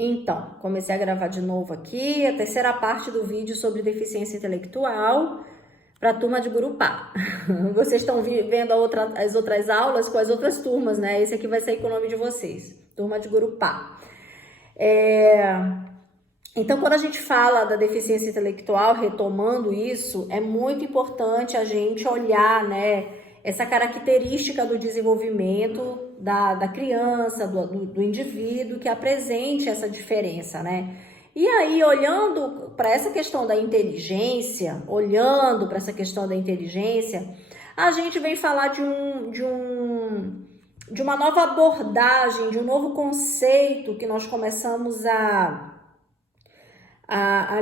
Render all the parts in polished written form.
Então, comecei a gravar de novo aqui a terceira parte do vídeo sobre deficiência intelectual para a turma de Gurupá. Vocês estão vendo as outras aulas com as outras turmas, né? Esse aqui vai sair com o nome de vocês, turma de Gurupá. Então, quando a gente fala da deficiência intelectual, retomando isso, é muito importante a gente olhar, né, essa característica do desenvolvimento da criança, do indivíduo, que apresente essa diferença, né? E aí, olhando para essa questão da inteligência, a gente vem falar de uma nova abordagem, de um novo conceito que nós começamos a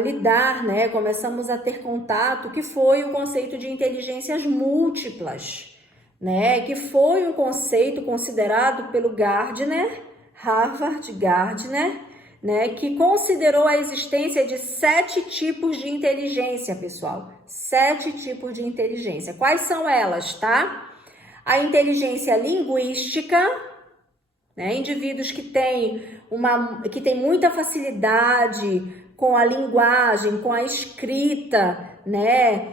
lidar, né? Começamos a ter contato, que foi o conceito de inteligências múltiplas, né? Que foi um conceito considerado pelo Gardner, Harvard Gardner, né? Que considerou a existência de 7 tipos de inteligência, pessoal. 7 tipos de inteligência. Quais são elas, tá? A inteligência linguística, né? Indivíduos que têm muita facilidade com a linguagem, com a escrita, né?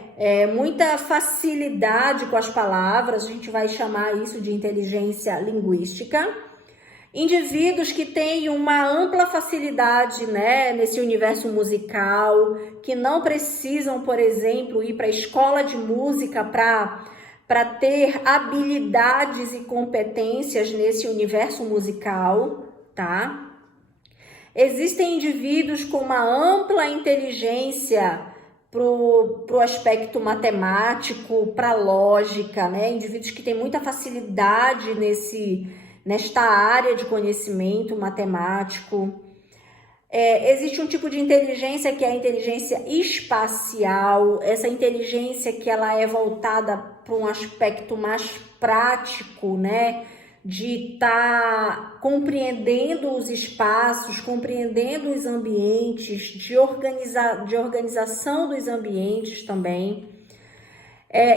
Muita facilidade com as palavras, a gente vai chamar isso de inteligência linguística. Indivíduos que têm uma ampla facilidade, né, nesse universo musical, que não precisam, por exemplo, ir para a escola de música para ter habilidades e competências nesse universo musical, tá? Existem indivíduos com uma ampla inteligência pro aspecto matemático, para a lógica, né? Indivíduos que têm muita facilidade nesta área de conhecimento matemático. Existe um tipo de inteligência que é a inteligência espacial, essa inteligência que ela é voltada para um aspecto mais prático, né? De estar compreendendo os espaços, compreendendo os ambientes, de organização dos ambientes também.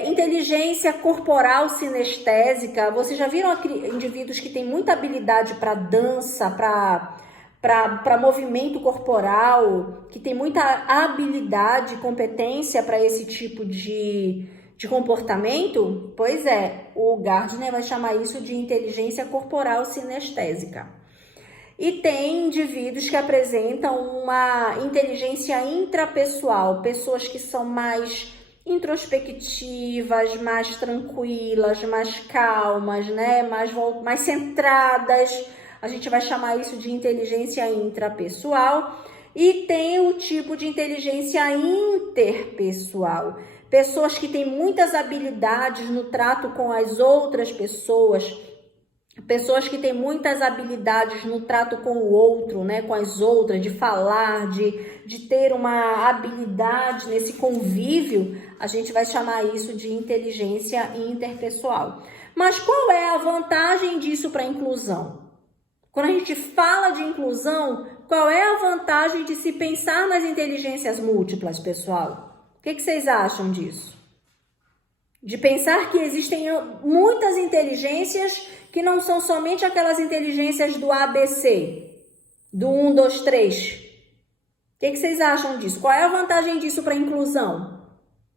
Inteligência corporal sinestésica, vocês já viram indivíduos que têm muita habilidade para dança, para movimento corporal, que tem muita habilidade e competência para esse tipo de comportamento? Pois é, o Gardner vai chamar isso de inteligência corporal sinestésica. E tem indivíduos que apresentam uma inteligência intrapessoal, pessoas que são mais introspectivas, mais tranquilas, mais calmas, né? mais centradas. A gente vai chamar isso de inteligência intrapessoal. E tem o tipo de inteligência interpessoal. Pessoas que têm muitas habilidades no trato com as outras pessoas. Pessoas que têm muitas habilidades no trato com o outro, né? Com as outras, de falar, de ter uma habilidade nesse convívio. A gente vai chamar isso de inteligência interpessoal. Mas qual é a vantagem disso para a inclusão? Quando a gente fala de inclusão, qual é a vantagem de se pensar nas inteligências múltiplas, pessoal? O que vocês acham disso? De pensar que existem muitas inteligências que não são somente aquelas inteligências do ABC, do 1, 2, 3. O que vocês acham disso? Qual é a vantagem disso para a inclusão?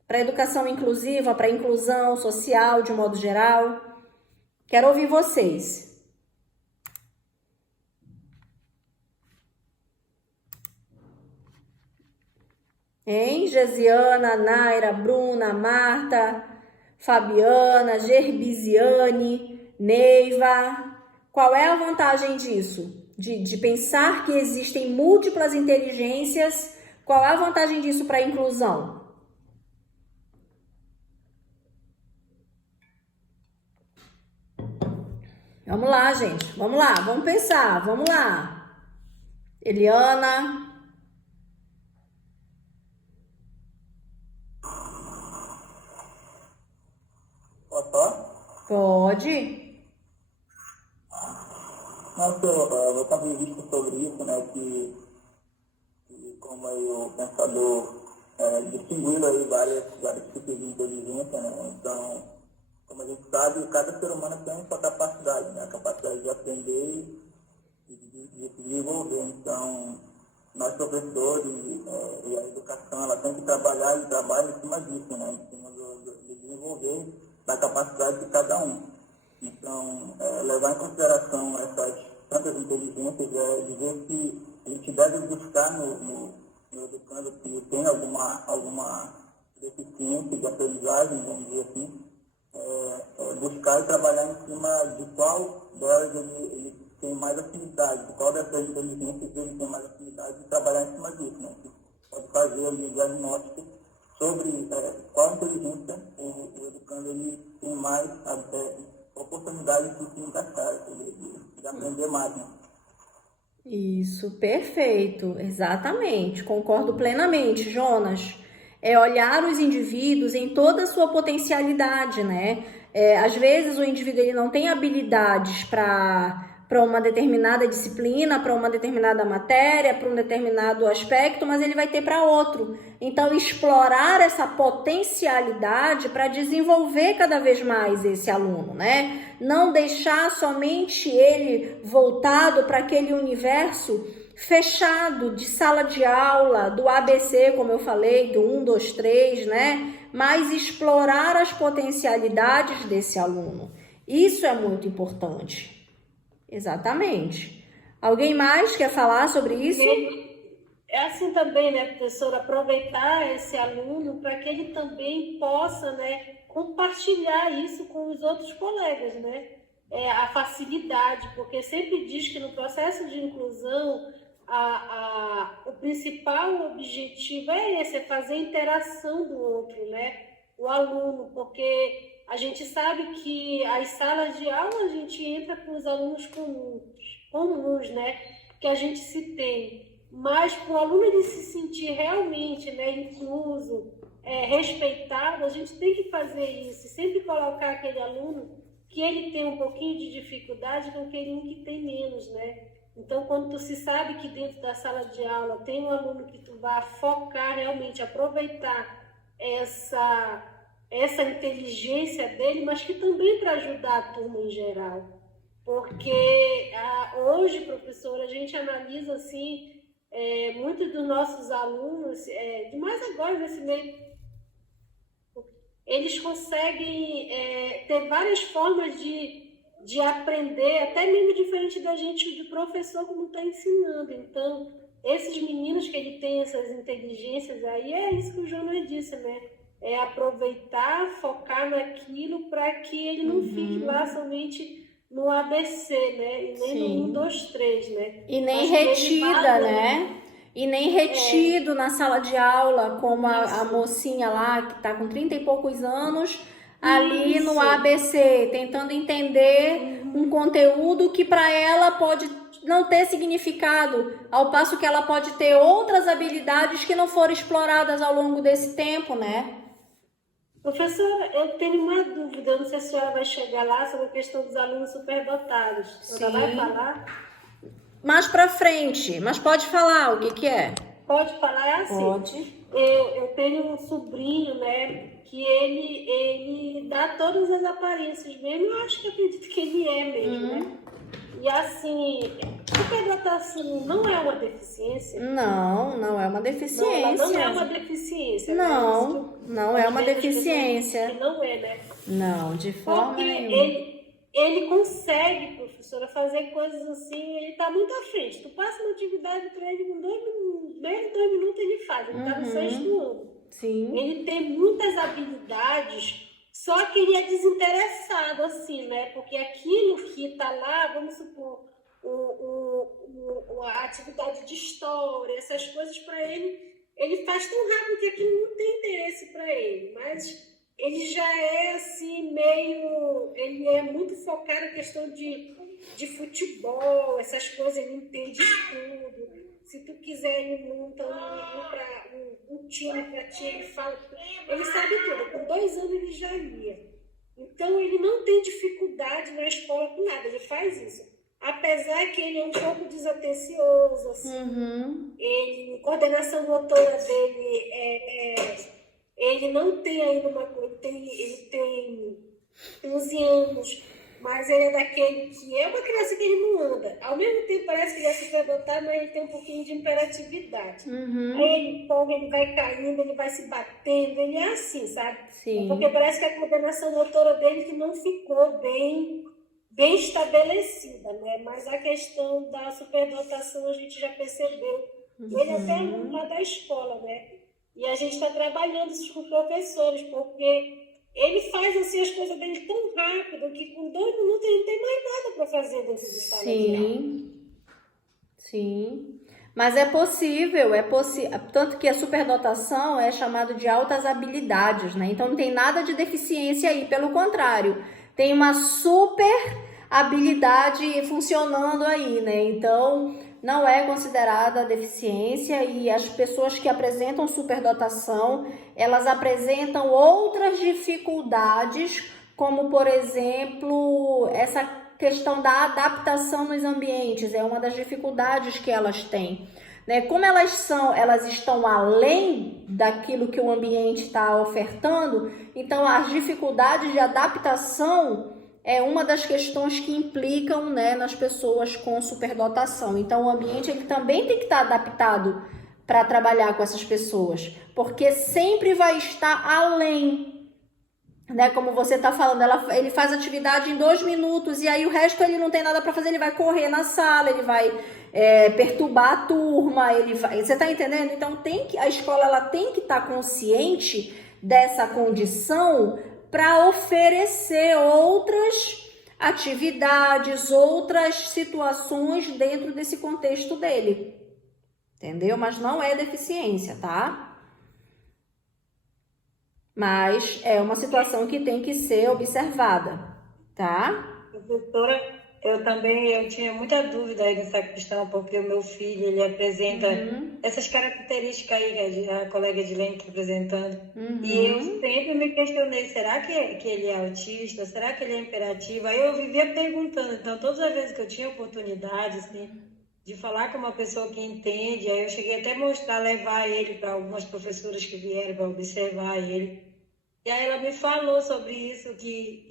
Para a educação inclusiva, para a inclusão social de um modo geral? Quero ouvir vocês. Hein? Gesiana, Naira, Bruna, Marta, Fabiana, Gerbisiane, Neiva. Qual é a vantagem disso? De pensar que existem múltiplas inteligências. Qual é a vantagem disso para a inclusão? Vamos lá, gente. Vamos lá, vamos pensar. Vamos lá. Eliana. Posso falar? Pode. Nossa, eu estava em vista sobre isso, né, que como aí o pensador distinguiu aí vários tipos de inteligência, né, então, como a gente sabe, cada ser humano tem sua capacidade, né, a capacidade de aprender e de se desenvolver, então, Então, nós professores e a educação, ela tem que trabalhar e trabalha em cima disso, né? Em cima de desenvolver da capacidade de cada um. Então, levar em consideração essas tantas inteligências, dizer que a gente deve buscar no educando que tem alguma deficiência de aprendizagem, vamos dizer assim, buscar e trabalhar em cima de qual delas ele tem mais afinidade, de qual dessas inteligências ele tem mais afinidade, e trabalhar em cima disso, né? Pode fazer ali o diagnóstico sobre qual inteligência o educando ele tem mais oportunidade de se encaixar, de aprender mais, né? Isso, perfeito, exatamente, concordo plenamente, Jonas. É olhar os indivíduos em toda a sua potencialidade, né? Às vezes o indivíduo ele não tem habilidades para uma determinada disciplina, para uma determinada matéria, para um determinado aspecto, mas ele vai ter para outro. Então, explorar essa potencialidade para desenvolver cada vez mais esse aluno, né? Não deixar somente ele voltado para aquele universo fechado de sala de aula, do ABC, como eu falei, do 1, 2, 3, né? Mas explorar as potencialidades desse aluno. Isso é muito importante. Exatamente. Alguém mais quer falar sobre isso? É assim também, né, professor, aproveitar esse aluno para que ele também possa, né, compartilhar isso com os outros colegas, né? A facilidade, porque sempre diz que no processo de inclusão o principal objetivo é esse, é fazer a interação do outro, né? O aluno, porque a gente sabe que as salas de aula a gente entra com os alunos comuns, né? Que a gente se tem. Mas para o aluno ele se sentir realmente, né, incluso, respeitado, a gente tem que fazer isso. Sempre colocar aquele aluno que ele tem um pouquinho de dificuldade com aquele um que tem menos, né? Então, quando tu se sabe que dentro da sala de aula tem um aluno que tu vai focar realmente, aproveitar essa inteligência dele, mas que também para ajudar a turma em geral. Porque hoje, professora, a gente analisa assim, muitos dos nossos alunos, demais agora nesse meio, eles conseguem ter várias formas de aprender, até mesmo diferente da gente, de professor, como está ensinando. Então, esses meninos que ele tem essas inteligências aí, é isso que o Jonas disse, né? É aproveitar, focar naquilo para que ele não fique lá somente no ABC, né? E nem no 1, 2, 3, né? E nem retida, né? E nem retido na sala de aula, como a mocinha lá, que está com 30 e poucos anos, ali no ABC, tentando entender um conteúdo que para ela pode não ter significado, ao passo que ela pode ter outras habilidades que não foram exploradas ao longo desse tempo, né? Professora, eu tenho uma dúvida, não sei se a senhora vai chegar lá, sobre a questão dos alunos superdotados. A senhora vai falar? Mais para frente, mas pode falar o que é? Pode falar, é assim. Pode. Eu tenho um sobrinho, né, que ele dá todas as aparências mesmo, eu acho que acredito que ele é mesmo, né? E assim, superdotação não é uma deficiência? Não, não é uma deficiência. Não é uma deficiência. Não, né? não é uma deficiência. Não é, né? Não, de forma nenhuma. Porque ele consegue, professora, fazer coisas assim, ele está muito à frente. Tu passa uma atividade para ele com 2 minutos, menos de 2 minutos ele faz, ele está no 6º ano. Sim. Ele tem muitas habilidades, só que ele é desinteressado, assim, né? Porque aquilo que está lá, vamos supor, a atividade de história, essas coisas para ele faz tão rápido que aquilo não tem interesse para ele, mas ele já é assim meio, ele é muito focado na questão de futebol, essas coisas, ele entende tudo. Se tu quiser, ele monta um time para ti, ele fala, ele sabe tudo. Com 2 anos ele já lia. Então ele não tem dificuldade na escola com nada, ele faz isso. Apesar que ele é um pouco desatencioso, assim, coordenação motora dele ele não tem ainda ele tem 11 anos, mas ele é daquele que é uma criança que ele não anda. Ao mesmo tempo parece que ele é superdotado, mas ele tem um pouquinho de imperatividade. Aí ele empolga, ele vai caindo, ele vai se batendo, ele é assim, sabe? Sim. Porque parece que a coordenação motora dele que não ficou bem estabelecida, né? Mas a questão da superdotação a gente já percebeu. Ele até é aluno lá da escola, né? E a gente está trabalhando isso com professores, porque ele faz assim as coisas dele tão rápido que com 2 minutos ele não tem mais nada para fazer dentro de sala de aula. Sim. Mas é possível, tanto que a superdotação é chamado de altas habilidades, né? Então não tem nada de deficiência aí, pelo contrário, tem uma super habilidade funcionando aí, né? Então não é considerada deficiência e as pessoas que apresentam superdotação, elas apresentam outras dificuldades, como por exemplo, essa questão da adaptação nos ambientes, é uma das dificuldades que elas têm, né? Como elas estão além daquilo que o ambiente está ofertando, então as dificuldades de adaptação é uma das questões que implicam, né, nas pessoas com superdotação. Então o ambiente ele também tem que estar adaptado para trabalhar com essas pessoas, porque sempre vai estar além, né? Como você está falando, ele faz atividade em 2 minutos e aí o resto ele não tem nada para fazer, ele vai correr na sala, ele vai perturbar a turma, você está entendendo? Então a escola ela tem que estar consciente dessa condição para oferecer outras atividades, outras situações dentro desse contexto dele, entendeu? Mas não é deficiência, tá? Mas é uma situação que tem que ser observada, tá? Professora, eu tinha muita dúvida aí nessa questão, porque o meu filho, ele apresenta essas características aí que a colega Edilene está apresentando. E eu sempre me questionei, será que ele é autista? Será que ele é imperativo? Aí eu vivia perguntando. Então, todas as vezes que eu tinha oportunidade, assim, de falar com uma pessoa que entende, aí eu cheguei até a levar ele para algumas professoras que vieram para observar ele. E aí ela me falou sobre isso, que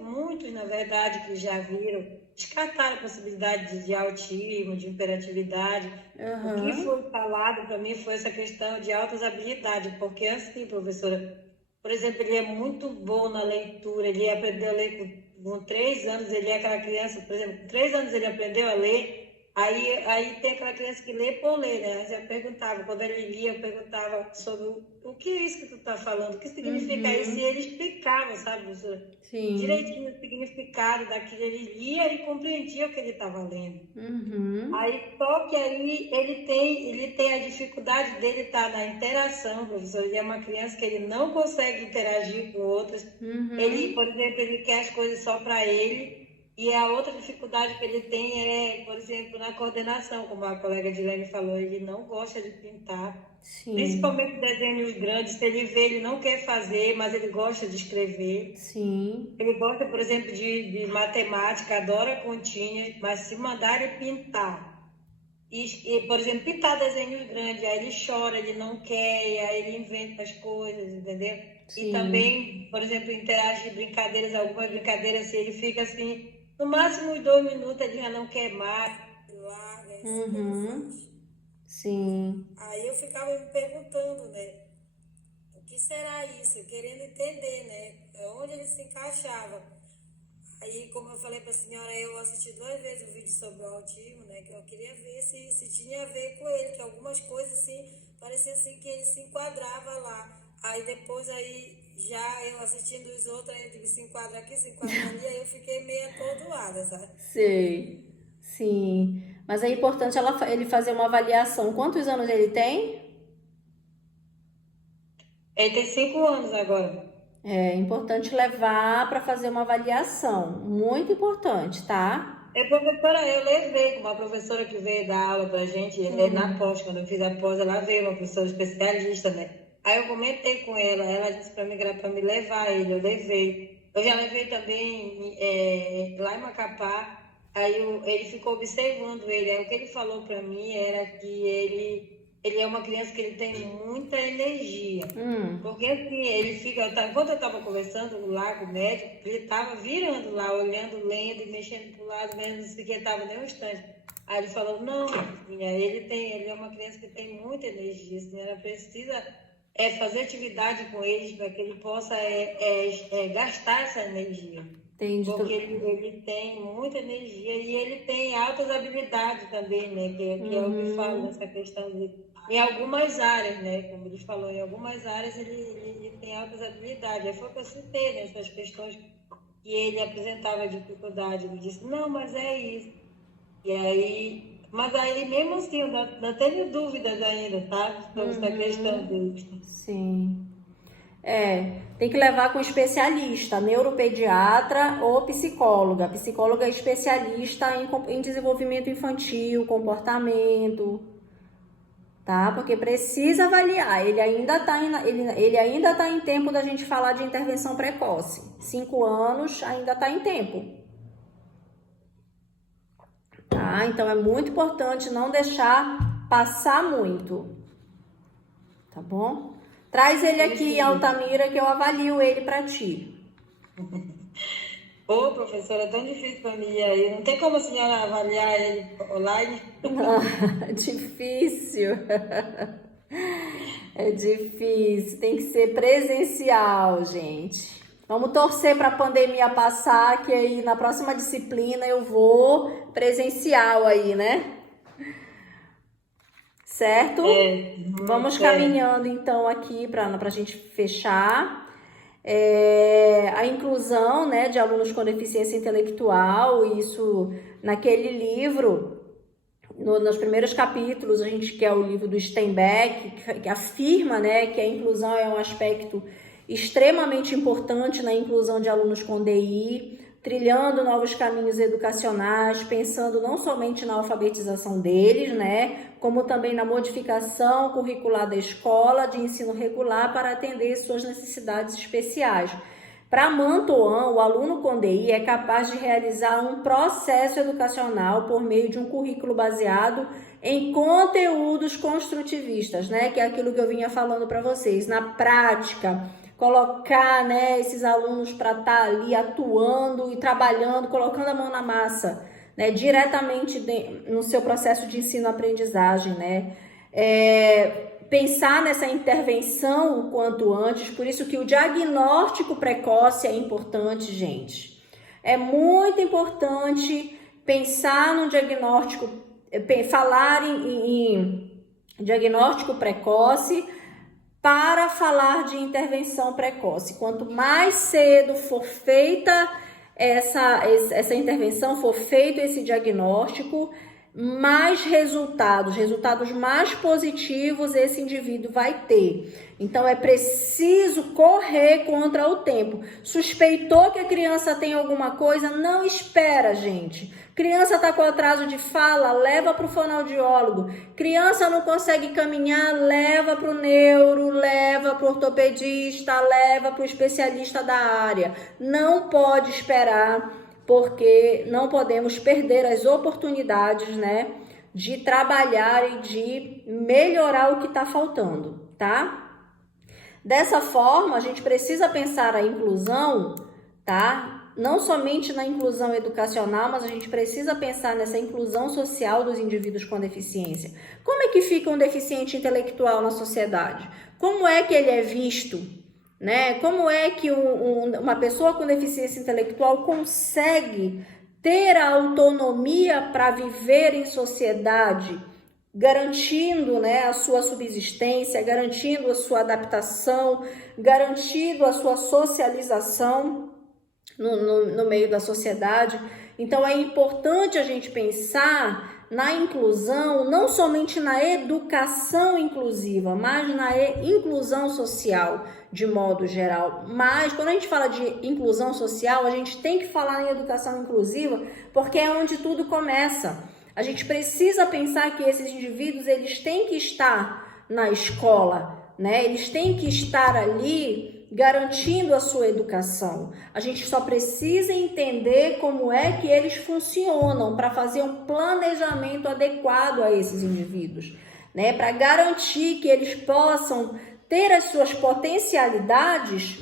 muitos, na verdade, que já viram, descartaram a possibilidade de autismo, de hiperatividade. O que foi falado para mim foi essa questão de altas habilidades, porque assim, professora, por exemplo, ele é muito bom na leitura, ele aprendeu a ler com 3 anos, ele é aquela criança, por exemplo, com 3 anos ele aprendeu a ler. Aí tem aquela criança que lê por ler, né? Aí eu perguntava, quando ele lia, eu perguntava sobre o que é isso que tu tá falando, o que significa isso, e ele explicava, sabe, professora? Sim. Direitinho o significado daquilo, ele lia e compreendia o que ele estava lendo. Aí, só que aí ele tem a dificuldade dele estar na interação, professor. Ele é uma criança que ele não consegue interagir com outras. Ele, por exemplo, ele quer as coisas só para ele. E a outra dificuldade que ele tem é, por exemplo, na coordenação, como a colega Dilene falou, ele não gosta de pintar. Sim. Principalmente desenhos grandes, se ele vê, ele não quer fazer, mas ele gosta de escrever. Sim. Ele gosta, por exemplo, de matemática, adora continhas, mas se mandar ele pintar, por exemplo, pintar desenhos grandes, aí ele chora, ele não quer, aí ele inventa as coisas, entendeu? Sim. E também, por exemplo, interage brincadeiras, algumas brincadeiras, se ele fica assim, no máximo uns 2 minutos, ele já não quer mais, larga, Sim. Aí eu ficava me perguntando, né? O que será isso? Querendo entender, né? Onde ele se encaixava. Aí, como eu falei para a senhora, eu assisti 2 vezes o vídeo sobre o autismo, né? Que eu queria ver se tinha a ver com ele, que algumas coisas, assim, parecia assim que ele se enquadrava lá. Aí depois, já eu assistindo os outros, aí eu digo, se enquadra aqui, se enquadra ali, aí eu fiquei meio atordoada, sabe? Sei. Sim. Mas é importante ele fazer uma avaliação. Quantos anos ele tem? Ele tem 5 anos agora. É importante levar para fazer uma avaliação. Muito importante, tá? Professora, eu levei com uma professora que veio dar aula pra gente, na pós, quando eu fiz a pós, ela veio, uma professora especialista, né? Aí eu comentei com ela disse para mim que era para me levar ele, eu levei. Eu já levei também lá em Macapá, aí ele ficou observando ele. Aí o que ele falou para mim era que ele é uma criança que ele tem muita energia. Porque assim, ele fica, enquanto eu estava conversando lá com o médico, ele estava virando lá, olhando, lendo e mexendo para o lado, mesmo não sei o que, estava nem um instante. Aí ele falou, não, minha filha, ele é uma criança que tem muita energia, a senhora precisa fazer atividade com eles para que ele possa gastar essa energia. Entendi. Porque ele tem muita energia e ele tem altas habilidades também, né? Que é o que fala nessa questão de... Em algumas áreas, né? Como ele falou, em algumas áreas ele tem altas habilidades. Aí foi o que eu citei, né? Essas questões que ele apresentava dificuldade. Ele disse, não, mas é isso. E aí... Mas aí, mesmo assim, eu não tenho dúvidas ainda, tá? Sobre essa questão dele. Sim. Tem que levar com especialista, neuropediatra ou psicóloga. A psicóloga é especialista em desenvolvimento infantil, comportamento, tá? Porque precisa avaliar. Ele ainda tá em tempo da gente falar de intervenção precoce. 5 anos ainda tá em tempo. Tá? Então é muito importante não deixar passar muito. Tá bom? Traz ele aqui, Altamira, que eu avalio ele para ti. Ô, professora, é tão difícil para mim aí. Não tem como a senhora avaliar ele online? Difícil. É difícil. Tem que ser presencial, gente. Vamos torcer para a pandemia passar, que aí na próxima disciplina eu vou presencial aí, né? Certo? Vamos caminhando então aqui para a gente fechar. A inclusão, né, de alunos com deficiência intelectual, isso naquele livro, nos primeiros capítulos, a gente quer o livro do Steinbeck, que afirma, né, que a inclusão é um aspecto extremamente importante na inclusão de alunos com DI, trilhando novos caminhos educacionais, pensando não somente na alfabetização deles, né, como também na modificação curricular da escola de ensino regular para atender suas necessidades especiais. Para Mantoan, o aluno com DI é capaz de realizar um processo educacional por meio de um currículo baseado em conteúdos construtivistas, né, que é aquilo que eu vinha falando para vocês, na prática, colocar, né, esses alunos para estar ali atuando e trabalhando, colocando a mão na massa, né, diretamente no seu processo de ensino-aprendizagem, né, pensar nessa intervenção o quanto antes, por isso que o diagnóstico precoce é importante, gente. É muito importante pensar no diagnóstico, falar em diagnóstico precoce, para falar de intervenção precoce. Quanto mais cedo for feita essa intervenção, for feito esse diagnóstico, mais resultados mais positivos esse indivíduo vai ter. Então, é preciso correr contra o tempo. Suspeitou que a criança tem alguma coisa? Não espera, gente. Criança está com atraso de fala? Leva para o fonoaudiólogo. Criança não consegue caminhar? Leva para o neuro, leva para o ortopedista, leva para o especialista da área. Não pode esperar, porque não podemos perder as oportunidades, né, de trabalhar e de melhorar o que está faltando, tá? Dessa forma, a gente precisa pensar a inclusão, tá? Não somente na inclusão educacional, mas a gente precisa pensar nessa inclusão social dos indivíduos com deficiência. Como é que fica um deficiente intelectual na sociedade? Como é que ele é visto? Né? Como é que uma pessoa com deficiência intelectual consegue ter a autonomia para viver em sociedade, garantindo, né, a sua subsistência, garantindo a sua adaptação, garantindo a sua socialização no meio da sociedade? Então é importante a gente pensar na inclusão, não somente na educação inclusiva, mas na inclusão social de modo geral. Mas quando a gente fala de inclusão social, a gente tem que falar em educação inclusiva, porque é onde tudo começa. A gente precisa pensar que esses indivíduos, eles têm que estar na escola, né? Eles têm que estar ali garantindo a sua educação. A gente só precisa entender como é que eles funcionam para fazer um planejamento adequado a esses indivíduos, né? Para garantir que eles possam ter as suas potencialidades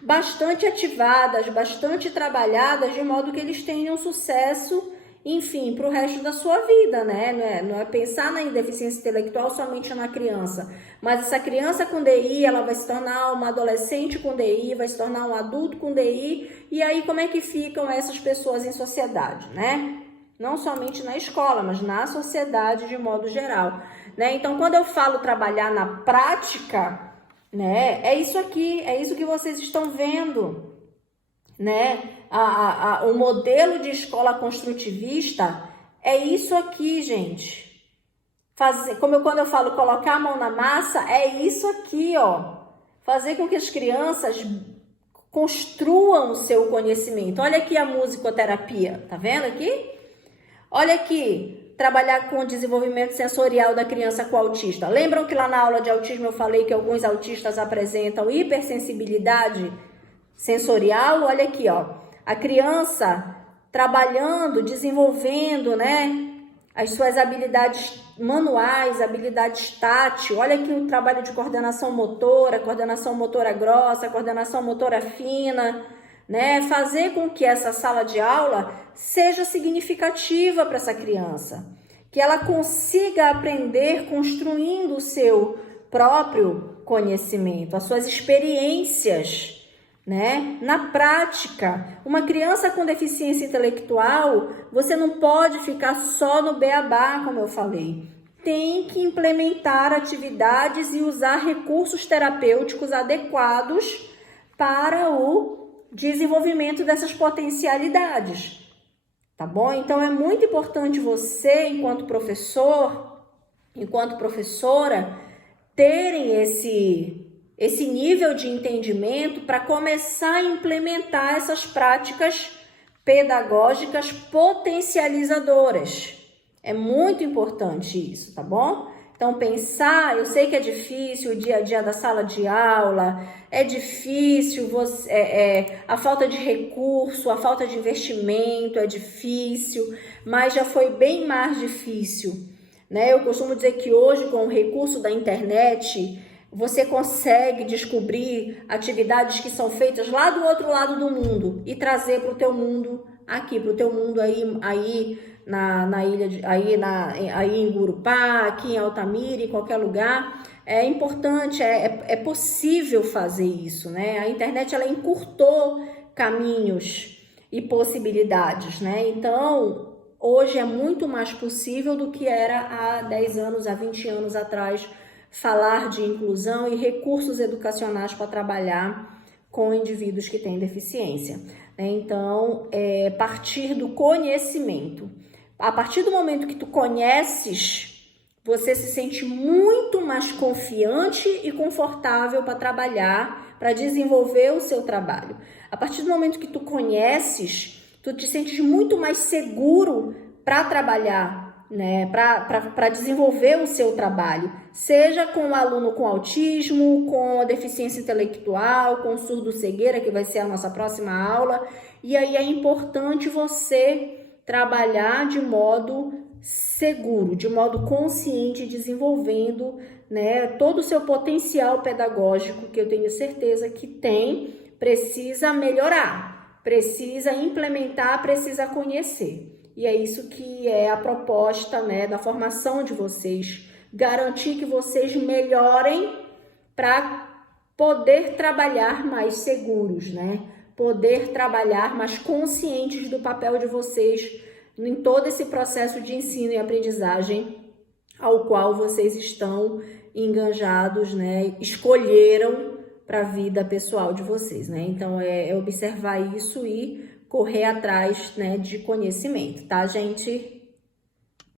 bastante ativadas, bastante trabalhadas, de modo que eles tenham sucesso, enfim, para o resto da sua vida, né? Não é pensar na deficiência intelectual somente na criança, mas essa criança com DI, ela vai se tornar uma adolescente com DI, vai se tornar um adulto com DI, e aí como é que ficam essas pessoas em sociedade, né? Não somente na escola, mas na sociedade de modo geral, né? Então, quando eu falo trabalhar na prática, né, é isso aqui, é isso que vocês estão vendo, né? O modelo de escola construtivista é isso aqui, gente. Quando eu falo colocar a mão na massa, é isso aqui, ó. Fazer com que as crianças construam o seu conhecimento. Olha aqui a musicoterapia, tá vendo aqui? Olha aqui, trabalhar com o desenvolvimento sensorial da criança com autista. Lembram que lá na aula de autismo eu falei que alguns autistas apresentam hipersensibilidade sensorial? Olha aqui, ó. A criança trabalhando, desenvolvendo, né, as suas habilidades manuais, habilidades tátil. Olha aqui o trabalho de coordenação motora grossa, coordenação motora fina, né? Fazer com que essa sala de aula seja significativa para essa criança, que ela consiga aprender construindo o seu próprio conhecimento, as suas experiências, né? Na prática, uma criança com deficiência intelectual, você não pode ficar só no beabá, como eu falei. Tem que implementar atividades e usar recursos terapêuticos adequados para o desenvolvimento dessas potencialidades, tá bom? Então, é muito importante você, enquanto professor, enquanto professora, terem esse nível de entendimento para começar a implementar essas práticas pedagógicas potencializadoras. É muito importante isso, tá bom? Então, pensar, eu sei que é difícil o dia a dia da sala de aula, é difícil a falta de recurso, a falta de investimento é difícil, mas já foi bem mais difícil, né? Eu costumo dizer que hoje, com o recurso da internet, você consegue descobrir atividades que são feitas lá do outro lado do mundo e trazer para o teu mundo aqui, para o teu mundo aí na ilha, aí em Gurupá, aqui em Altamira, em qualquer lugar. É importante, é possível fazer isso, né? A internet, ela encurtou caminhos e possibilidades, né? Então, hoje é muito mais possível do que era há 10 anos, há 20 anos atrás, falar de inclusão e recursos educacionais para trabalhar com indivíduos que têm deficiência. Então, partir do conhecimento. A partir do momento que tu conheces, você se sente muito mais confiante e confortável para trabalhar, para desenvolver o seu trabalho. A partir do momento que tu conheces, tu te sentes muito mais seguro para trabalhar, né? Para desenvolver o seu trabalho, seja com o aluno com autismo, com a deficiência intelectual, com surdo-cegueira, que vai ser a nossa próxima aula. E aí é importante você trabalhar de modo seguro, de modo consciente, desenvolvendo, né, todo o seu potencial pedagógico, que eu tenho certeza que tem, precisa melhorar, precisa implementar, precisa conhecer. E é isso que é a proposta, né, da formação de vocês, garantir que vocês melhorem para poder trabalhar mais seguros, né? Poder trabalhar mais conscientes do papel de vocês em todo esse processo de ensino e aprendizagem ao qual vocês estão enganjados, né? Escolheram para a vida pessoal de vocês, né? Então, é observar isso e correr atrás, né, de conhecimento, tá, gente?